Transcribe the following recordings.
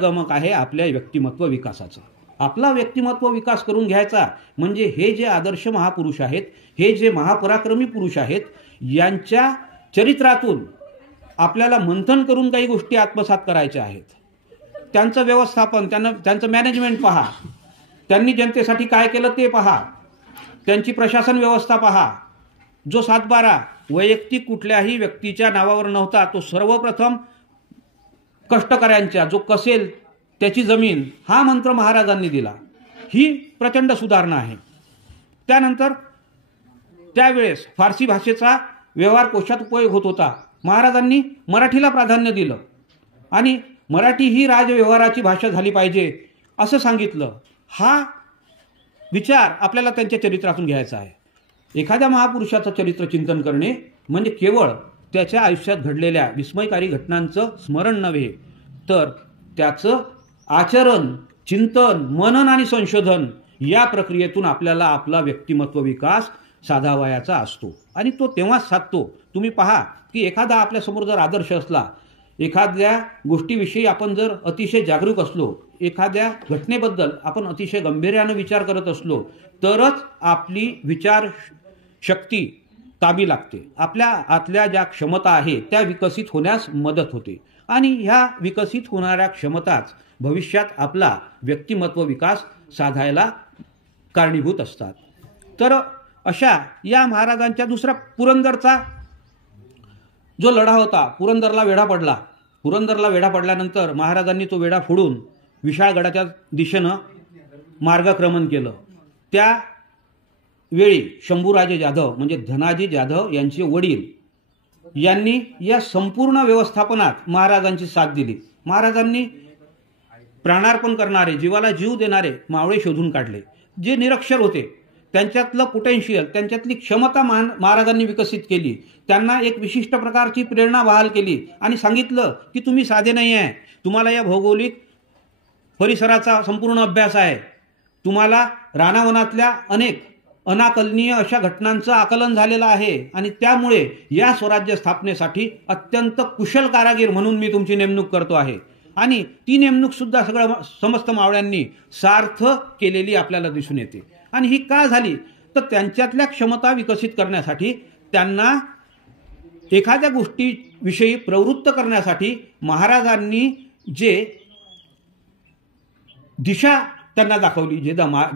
पहिलं गमक आहे आपल्या व्यक्तिमत्व विकासाचं. आपला व्यक्तिमत्व विकास करून घ्यायचा म्हणजे हे जे आदर्श महापुरुष आहेत, हे जे महापराक्रमी पुरुष आहेत, यांच्या चरित्रातून आपल्याला मंथन करून काही गोष्टी आत्मसात करायच्या आहेत. त्यांचं व्यवस्थापन, त्यांचं मॅनेजमेंट पहा, त्यांनी जनतेसाठी काय केलं ते पहा, त्यांची प्रशासन व्यवस्था पहा. जो 7/12 वैयक्तिक कुठल्याही व्यक्तीच्या नावावर नव्हता, तो सर्वप्रथम कष्टकऱ्यांच्या, जो कसेल त्याची जमीन, हा मंत्र महाराजांनी दिला. ही प्रचंड सुधारणा आहे. त्यानंतर त्यावेळेस फारसी भाषेचा व्यवहार कोशात उपयोग होत होता. महाराजांनी मराठीला प्राधान्य दिलं आणि मराठी ही राजव्यवहाराची भाषा झाली पाहिजे असं सांगितलं. हा विचार आपल्याला त्यांच्या चरित्रातून घ्यायचा आहे. एखाद्या महापुरुषाचं चरित्र चिंतन करणे म्हणजे केवळ त्याच्या आयुष्यात घडलेल्या विस्मयकारी घटनांचं स्मरण नव्हे, तर त्याचं आचरण, चिंतन, मनन आणि संशोधन या प्रक्रियेतून आपल्याला आपला व्यक्तिमत्व विकास साधावयाचा असतो. आणि तो तेव्हाच साधतो. तुम्ही पहा की एखादा आपल्यासमोर जर आदर्श असला, एखाद्या गोष्टीविषयी आपण जर अतिशय जागरूक असलो, एखाद्या घटनेबद्दल आपण अतिशय गांभीर्यानं विचार करत असलो, तरच आपली विचार शक्ती ताबी लागते. आपल्या आतल्या ज्या क्षमता आहे त्या विकसित होण्यास मदत होते आणि ह्या विकसित होणाऱ्या क्षमताच भविष्यात आपला व्यक्तिमत्व विकास साधायला कारणीभूत असतात. तर अशा या महाराजांच्या दुसरा पुरंदरचा जो लढा होता, पुरंदरला वेढा पडला. पुरंदरला वेढा पडल्यानंतर महाराजांनी तो वेढा फोडून विशाळगडाच्या दिशेनं मार्गक्रमण केलं. त्या वेळी शंभूराजे जाधव म्हणजे धनाजी जाधव यांचे वडील यांनी या संपूर्ण व्यवस्थापनात महाराजांची साथ दिली. महाराजांनी प्राणार्पण करणारे, जीवाला जीव देणारे मावळे शोधून काढले. जे निरक्षर होते त्यांच्यातलं पोटेन्शियल, त्यांच्यातली क्षमता महाराजांनी विकसित केली. त्यांना एक विशिष्ट प्रकारची प्रेरणा बहाल केली आणि सांगितलं की तुम्ही साधे नाही आहे, तुम्हाला या भौगोलिक परिसराचा संपूर्ण अभ्यास आहे, तुम्हाला रानावनातल्या अनेक अनाकलनीय अशा घटनांचं आकलन झालेलं आहे आणि त्यामुळे या स्वराज्य स्थापनेसाठी अत्यंत कुशल कारागीर म्हणून मी तुमची नेमणूक करतो आहे. आणि ती नेमणूक सुद्धा समस्त मावळ्यांनी सार्थ केलेली आपल्याला दिसून येते. आणि ही का झाली तर त्यांच्यातल्या क्षमता विकसित करण्यासाठी, त्यांना एखाद्या गोष्टीविषयी प्रवृत्त करण्यासाठी महाराजांनी जे दिशा त्यांना दाखवली,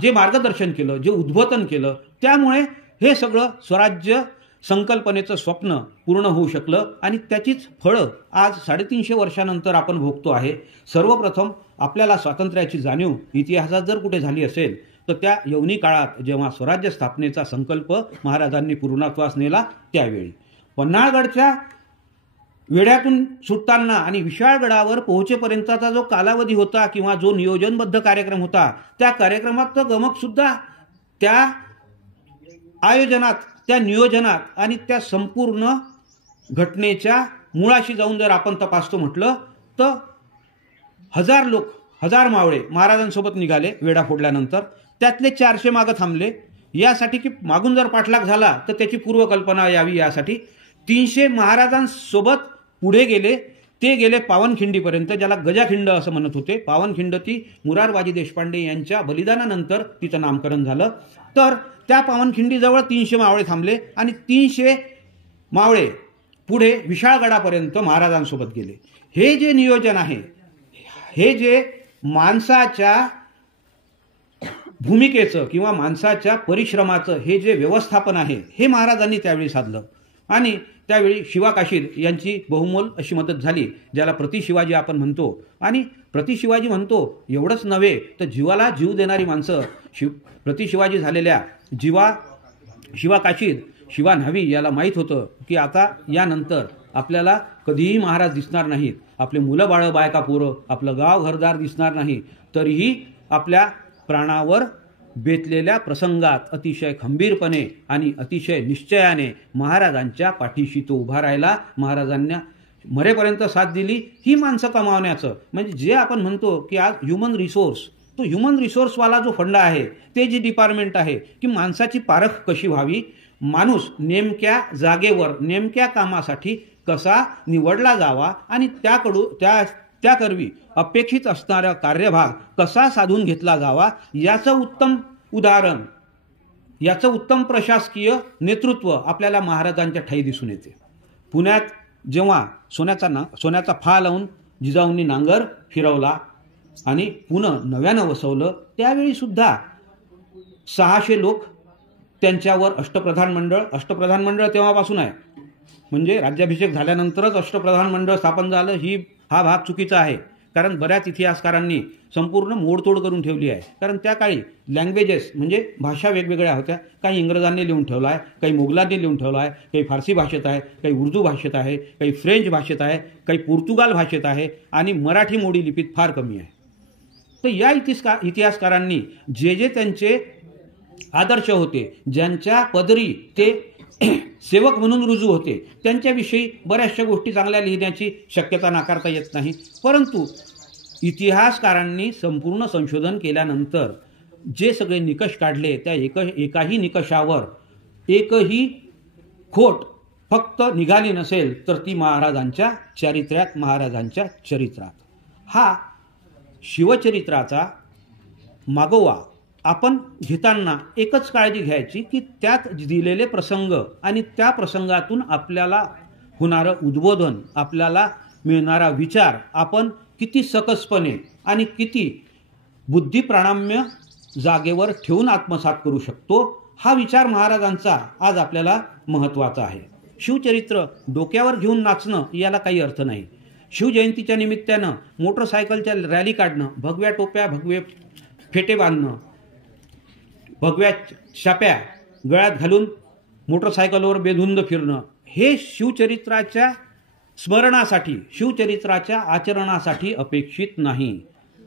जे मार्गदर्शन केलं, जे उद्बोधन केलं, त्यामुळे हे सगळं स्वराज्य संकल्पनेचं स्वप्न पूर्ण होऊ शकलं आणि त्याचीच फळं आज 350 वर्षानंतर आपण भोगतो आहे. सर्वप्रथम आपल्याला स्वातंत्र्याची जाणीव इतिहासात जर कुठे झाली असेल तर त्या यवनी काळात, जेव्हा स्वराज्य स्थापनेचा संकल्प महाराजांनी पूर्णत्वास नेला त्यावेळी. पन्हाळगडच्या वेढ्यातून सुटताना आणि विशाळगडावर पोहोचेपर्यंतचा जो कालावधी होता किंवा जो नियोजनबद्ध कार्यक्रम होता, त्या कार्यक्रमाचं गमक सुद्धा त्या आयोजनात, त्या नियोजनात आणि त्या संपूर्ण घटनेच्या मुळाशी जाऊन जर आपण तपासतो म्हटलं तर 1000 लोक, 1000 मावळे महाराजांसोबत निघाले वेढा फोडल्यानंतर. त्यातले 400 मागं थांबले यासाठी की मागून जर पाठलाग झाला तर त्याची पूर्वकल्पना यावी यासाठी. 300 महाराजांसोबत पुढे गेले. ते गेले पावनखिंडीपर्यंत, ज्याला गजाखिंड असं म्हणत होते. पावनखिंड ती मुरारबाजी देशपांडे यांच्या बलिदानानंतर तिचं नामकरण झालं. तर त्या पावनखिंडीजवळ 300 मावळे थांबले आणि 300 मावळे पुढे विशाळगडापर्यंत महाराजांसोबत गेले. हे जे नियोजन आहे, हे जे माणसाच्या भूमिकेचं किंवा माणसाच्या परिश्रमाचं हे जे व्यवस्थापन आहे, हे महाराजांनी त्यावेळी साधलं. आणि त्यावेळी शिवाकाशीद यांची बहुमोल अशी मदत झाली, ज्याला प्रतिशिवाजी आपण म्हणतो. आणि प्रतिशिवाजी म्हणतो एवढंच नव्हे तर जीवाला जीव देणारी माणसं, प्रतिशिवाजी झालेल्या शिवाकाशीद, शिवा न्हावी याला माहीत होतं की आता यानंतर आपल्याला कधीही महाराज दिसणार नाहीत, आपले मुलं बाळं बायका पोरं, आपलं गाव घरदार दिसणार नाही. तरीही आपल्या प्राणावर बेतलेल्या प्रसंगात अतिशय खंबीरपणे आणि अतिशय निश्चयाने महाराजांच्या पाठीशी तो उभा राहिला. महाराजांना मरेपर्यंत साथ दिली. ही माणसं कमावण्याचं म्हणजे जे आपण म्हणतो की आज ह्युमन रिसोर्स, तो ह्युमन रिसोर्सवाला जो फंड आहे, ते जे डिपार्टमेंट आहे की माणसाची पारख कशी व्हावी, माणूस नेमक्या जागेवर नेमक्या कामासाठी कसा निवडला जावा आणि त्याकरवी अपेक्षित असणारा कार्यभाग कसा साधून घेतला जावा याचं उत्तम प्रशासकीय नेतृत्व आपल्याला महाराजांच्या ठायी दिसून येते. पुण्यात जेव्हा सोन्याचा फा लावून जिजाऊंनी नांगर फिरवला आणि पुणे नव्यानं वसवलं, त्यावेळी सुद्धा 600 लोक त्यांच्यावर अष्टप्रधान मंडळ तेव्हापासून आहे, म्हणजे राज्याभिषेक झाल्यानंतरच अष्टप्रधान मंडळ स्थापन झालं. हा भाग चुकीचा आहे, कारण बऱ्याच इतिहासकारांनी संपूर्ण मोडतोड करून ठेवली आहे. कारण त्या काळी लँग्वेजेस म्हणजे भाषा वेगवेगळ्या होत्या. काही इंग्रजांनी लिहून ठेवला आहे, काही मोगलांनी लिहून ठेवला आहे, काही फारसी भाषेत आहे, काही उर्दू भाषेत आहे, काही फ्रेंच भाषेत आहे, काही पोर्तुगाल भाषेत आहे आणि मराठी मोडी लिपीत फार कमी आहे. तर या इतिहासकारांनी जे त्यांचे आदर्श होते, ज्यांच्या पदरी ते सेवक म्हणून रुजू होते, त्यांच्याविषयी बऱ्याचशा गोष्टी चांगल्या लिहिण्याची शक्यता नाकारता येत नाही. परंतु इतिहासकारांनी संपूर्ण संशोधन केल्यानंतर जे सगळे निकष काढले, त्या एकाही निकषावर एकही खोट फक्त निघाली नसेल तर ती महाराजांच्या चरित्रात. हा शिवचरित्राचा मागोवा आपण घेताना एकच काळजी घ्यायची की त्यात दिलेले प्रसंग आणि त्या प्रसंगातून आपल्याला होणारं उद्बोधन, आपल्याला मिळणारा विचार आपण किती सकसपणे आणि किती बुद्धिप्राणाम्य जागेवर ठेवून आत्मसात करू शकतो, हा विचार महाराजांचा आज आपल्याला महत्त्वाचा आहे. शिवचरित्र डोक्यावर घेऊन नाचणं याला काही अर्थ नाही. शिवजयंतीच्या निमित्तानं मोटरसायकलच्या रॅली काढणं, भगव्या टोप्या, भगवे फेटे बांधणं, भगव्या शाप्या गळ्यात घालून मोटरसायकलवर बेधुंद फिरणं, हे शिवचरित्राच्या स्मरणासाठी, शिवचरित्राच्या आचरणासाठी अपेक्षित नाही.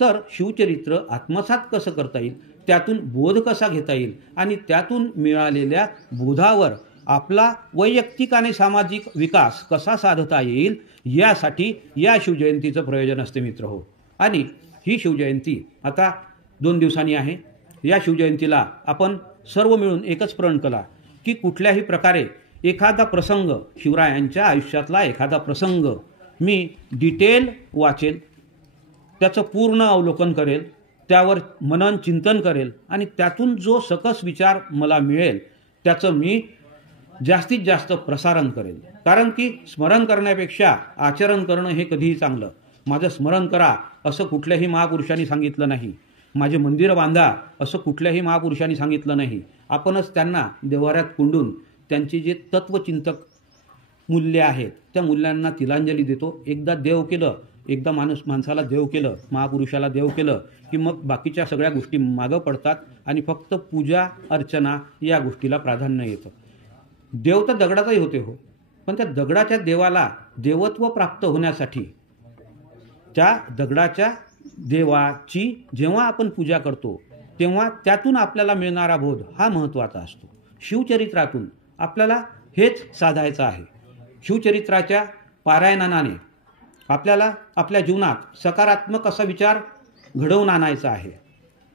तर शिवचरित्र आत्मसात कसं करता येईल, त्यातून बोध कसा घेता येईल आणि त्यातून मिळालेल्या बोधावर आपला वैयक्तिक आणि सामाजिक विकास कसा साधता येईल, यासाठी या शिवजयंतीचं प्रयोजन असते मित्रहो. आणि ही शिवजयंती आता 2 दिवसांनी आहे. या शिवजयंतीला आपण सर्व मिळून एकच प्रण केला की कुठल्याही प्रकारे एखादा प्रसंग, शिवरायांच्या आयुष्यातला एखादा प्रसंग मी डिटेल वाचेल, त्याचं पूर्ण अवलोकन करेल, त्यावर मनन चिंतन करेल आणि त्यातून जो सकस विचार मला मिळेल त्याचं मी जास्तीत जास्त प्रसारण करेल. कारण की स्मरण करण्यापेक्षा आचरण करणं हे कधीही चांगलं. माझं स्मरण करा असं कुठल्याही महापुरुषांनी सांगितलं नाही. माझे मंदिरं बांधा असं कुठल्याही महापुरुषांनी सांगितलं नाही. आपणच त्यांना देवाऱ्यात कोंडून त्यांची जे तत्वचिंतक मूल्य आहेत त्या मूल्यांना तिलांजली देतो. एकदा देव केलं, एकदा माणसाला देव केलं, महापुरुषाला देव केलं की मग बाकीच्या सगळ्या गोष्टी मागं पडतात आणि फक्त पूजा अर्चना या गोष्टीला प्राधान्य येतं. देव तर दगडाचाही होते हो, पण त्या दगडाच्या देवाला देवत्व प्राप्त होण्यासाठी त्या दगडाच्या देवाची जेव्हा आपण पूजा करतो तेव्हा त्यातून आपल्याला मिळणारा बोध हा महत्त्वाचा असतो. शिवचरित्रातून आपल्याला हेच साधायचं आहे. शिवचरित्राच्या पारायणाने आपल्याला आपल्या जीवनात सकारात्मक असा विचार घडवून आणायचा आहे.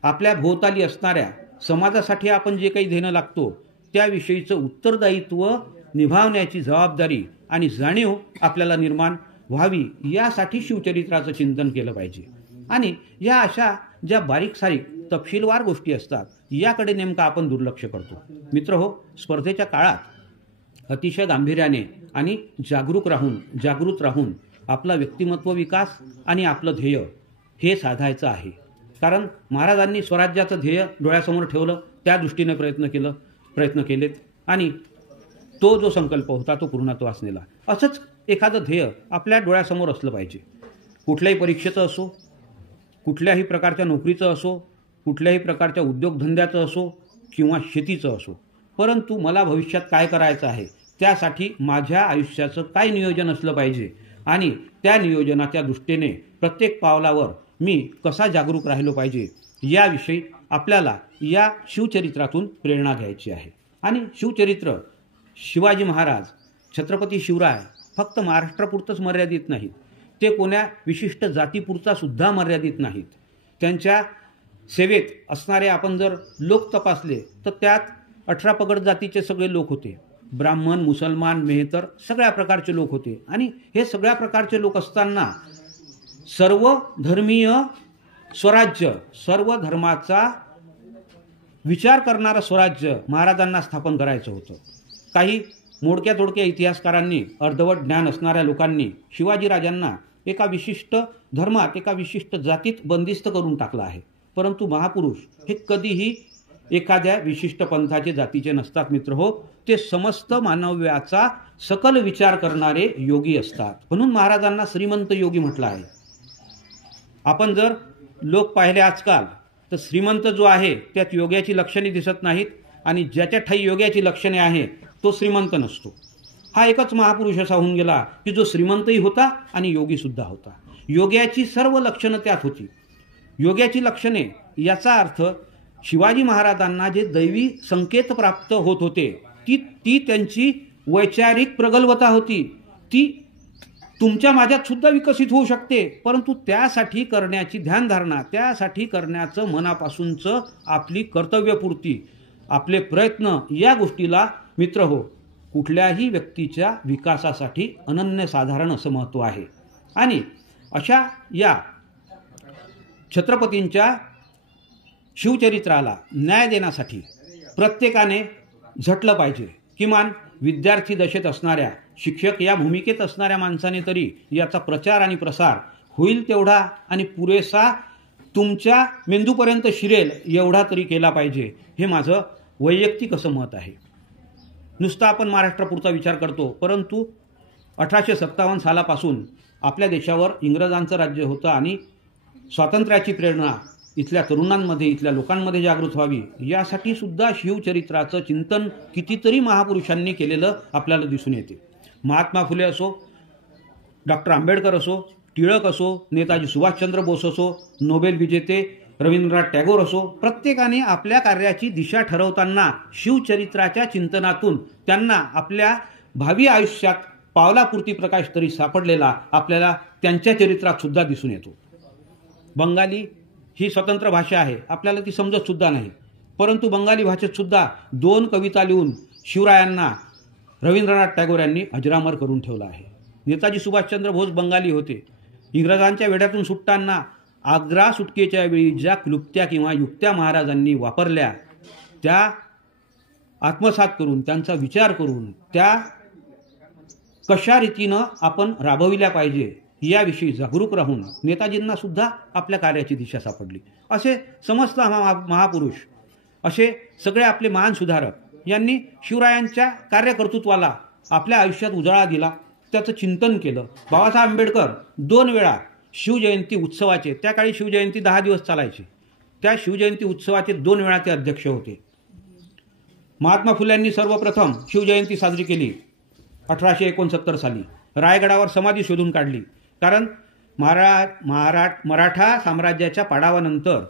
आपल्या भोवताली असणाऱ्या समाजासाठी आपण जे काही देणं लागतो त्याविषयीचं उत्तरदायित्व निभावण्याची जबाबदारी आणि जाणीव आपल्याला निर्माण व्हावी, यासाठी शिवचरित्राचं चिंतन केलं पाहिजे. आणि या अशा ज्या बारीक सारीक तपशीलवार गोष्टी असतात याकडे नेमका आपण दुर्लक्ष करतो. मित्रहो, स्पर्धेच्या काळात अतिशय गांभीर्याने आणि जागृत राहून आपला व्यक्तिमत्व विकास आणि आपलं ध्येय हे साधायचं आहे. कारण महाराजांनी स्वराज्याचं ध्येय डोळ्यासमोर ठेवलं, त्या दृष्टीने प्रयत्न केलेत आणि तो जो संकल्प होता तो पूर्णत्वास नेला. असंच एखादं ध्येय आपल्या डोळ्यासमोर असलं पाहिजे. कुठल्याही परीक्षेचं असो, कुठल्याही प्रकारच्या नोकरीचं असो, कुठल्याही प्रकारच्या उद्योगधंद्याचं असो किंवा शेतीचं असो, परंतु मला भविष्यात काय करायचं आहे, त्यासाठी माझ्या आयुष्याचं काय नियोजन असलं पाहिजे आणि त्या नियोजनाच्या दृष्टीने प्रत्येक पावलावर मी कसा जागरूक राहिलो पाहिजे, याविषयी आपल्याला या शिवचरित्रातून प्रेरणा घ्यायची आहे. आणि शिवचरित्र शिवाजी महाराज, छत्रपती शिवराय फक्त महाराष्ट्रापुरतंच मर्यादित नाहीत, ते कोण्या विशिष्ट जातीपुरता सुद्धा मर्यादित नाहीत. त्यांच्या सेवेत असणारे आपण जर लोक तपासले तर त्यात 18 पगड जातीचे सगळे लोक होते. ब्राह्मण, मुसलमान, मेहतर सगळ्या प्रकारचे लोक होते. आणि हे सगळ्या प्रकारचे लोक असताना सर्व धर्मीय स्वराज्य, सर्व धर्माचा विचार करणारं स्वराज्य महाराजांना स्थापन करायचं होतं. काही मोडक्या तोडक्या इतिहासकारांनी, अर्धवट ज्ञान असणाऱ्या लोकांनी शिवाजीराजांना एका विशिष्ट धर्मात, एका विशिष्ट जातीत बंदिस्त करून टाकलं आहे. परंतु महापुरुष हे कधीही एखाद्या विशिष्ट पंथाचे, जातीचे नसतात मित्रहो. ते समस्त मानव्याचा सकल विचार करणारे योगी असतात. म्हणून महाराजांना श्रीमंत योगी म्हटलं आहे. आपण जर लोक पाहिले आजकाल, तर श्रीमंत जो आहे त्यात योग्याची लक्षणे दिसत नाहीत, आणि ज्याच्या ठाई योग्याची लक्षणे आहे तो श्रीमंत नसतो. हा एकच महापुरुष असा होऊन गेला की जो श्रीमंतही होता आणि योगी सुद्धा होता. योग्याची सर्व लक्षणं त्यात होती. योग्याची लक्षणे याचा अर्थ शिवाजी महाराजांना जे दैवी संकेत प्राप्त होत होते, ती त्यांची वैचारिक प्रगल्भता होती. ती तुमच्या माझ्यात सुद्धा विकसित होऊ शकते, परंतु त्यासाठी करण्याची ध्यानधारणा, त्यासाठी करण्याचं मनापासूनचं आपली कर्तव्यपूर्ती, आपले प्रयत्न, या गोष्टीला मित्र हो कुठल्याही व्यक्तीच्या विकासासाठी अनन्यसाधारण असं महत्त्व आहे. आणि अशा या छत्रपतींच्या शिवचरित्राला न्याय देण्यासाठी प्रत्येकाने झटलं पाहिजे. किमान विद्यार्थी दशेत असणाऱ्या, शिक्षक या भूमिकेत असणाऱ्या माणसाने तरी याचा प्रचार आणि प्रसार होईल तेवढा आणि पुरेसा तुमच्या मेंदूपर्यंत शिरेल एवढा तरी केला पाहिजे. हे माझं वैयक्तिक असं मत आहे. नुसता आपण महाराष्ट्रापुरता विचार करतो, परंतु 1857 सालापासून आपल्या देशावर इंग्रजांचं राज्य होतं आणि स्वातंत्र्याची प्रेरणा इथल्या तरुणांमध्ये, इथल्या लोकांमध्ये जागृत व्हावी, यासाठी सुद्धा शिवचरित्राचं चिंतन कितीतरी महापुरुषांनी केलेलं आपल्याला दिसून येते. महात्मा फुले असो, डॉक्टर आंबेडकर असो, टिळक असो, नेताजी सुभाषचंद्र बोस असो, नोबेल विजेते रवींद्रनाथ टागोर असो, प्रत्येकाने आपल्या कार्याची दिशा ठरवताना शिवचरित्राच्या चिंतनातून त्यांना आपल्या भावी आयुष्यात पावलापुरती प्रकाश तरी सापडलेला आपल्याला त्यांच्या चरित्रात सुद्धा दिसून येतो. बंगाली ही स्वतंत्र भाषा आहे, आपल्याला ती समजत सुद्धा नाही, परंतु बंगाली भाषेत सुद्धा 2 कविता लिहून शिवरायांना रवींद्रनाथ टागोर यांनी अजरामर करून ठेवला आहे. नेताजी सुभाषचंद्र बोस बंगाली होते. इंग्रजांच्या वेढ्यातून सुटताना आग्रा सुटकेच्या वेळी ज्या क्लुप्त्या किंवा युक्त्या महाराजांनी वापरल्या, त्या आत्मसात करून, त्यांचा विचार करून, त्या कशा रीतीनं आपण राबविल्या पाहिजे याविषयी जागरूक राहून नेताजींना सुद्धा आपल्या कार्याची दिशा सापडली. असे समस्त महापुरुष, असे सगळे आपले महान सुधारक यांनी शिवरायांच्या कार्यकर्तृत्वाला आपल्या आयुष्यात उजाळा दिला, त्याचं चिंतन केलं. बाबासाहेब आंबेडकर 2 वेळा शिवजयंती उत्सवाचे, त्या काळी शिवजयंती 10 दिवस चालायची, त्या शिवजयंती उत्सवाचे 2 वेळा ते अध्यक्ष होते. महात्मा फुल्यांनी सर्वप्रथम शिवजयंती साजरी केली 1869 साली. रायगडावर समाधी शोधून काढली, कारण मराठा साम्राज्याच्या पाडावानंतर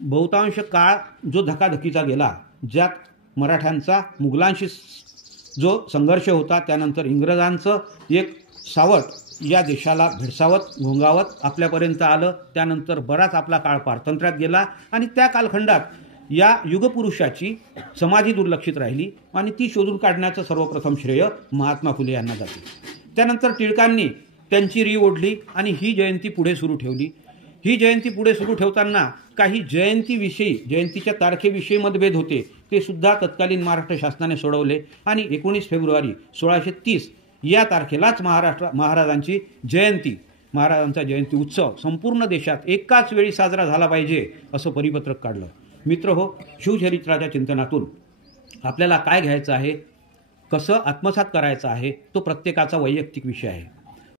बहुतांश काळ जो धकाधकीचा गेला, ज्यात मराठ्यांचा मुघलांशी जो संघर्ष होता, त्यानंतर इंग्रजांचं एक सावट या देशाला भेडसावत, घोंगावत आपल्यापर्यंत आलं, त्यानंतर बराच आपला काळ पारतंत्र्यात गेला आणि त्या कालखंडात या युगपुरुषाची समाधी दुर्लक्षित राहिली आणि ती शोधून काढण्याचं सर्वप्रथम श्रेय महात्मा फुले यांना जाते. त्यानंतर टिळकांनी त्यांची री ओढली आणि ही जयंती पुढे सुरू ठेवली. ही जयंती पुढे सुरू ठेवताना काही जयंतीविषयी, जयंतीच्या तारखेविषयी मतभेद होते, ते सुद्धा तत्कालीन महाराष्ट्र शासनाने सोडवले आणि 19 फेब्रुवारी 1630 या तारखेलाच महाराजांची जयंती, महाराजांचा जयंती उत्सव संपूर्ण देशात एकाच वेळी साजरा झाला पाहिजे असं परिपत्रक काढलं. मित्र हो, शिवचरित्राच्या चिंतनातून आपल्याला काय घ्यायचं आहे, कसं आत्मसात करायचं आहे, तो प्रत्येकाचा वैयक्तिक विषय आहे.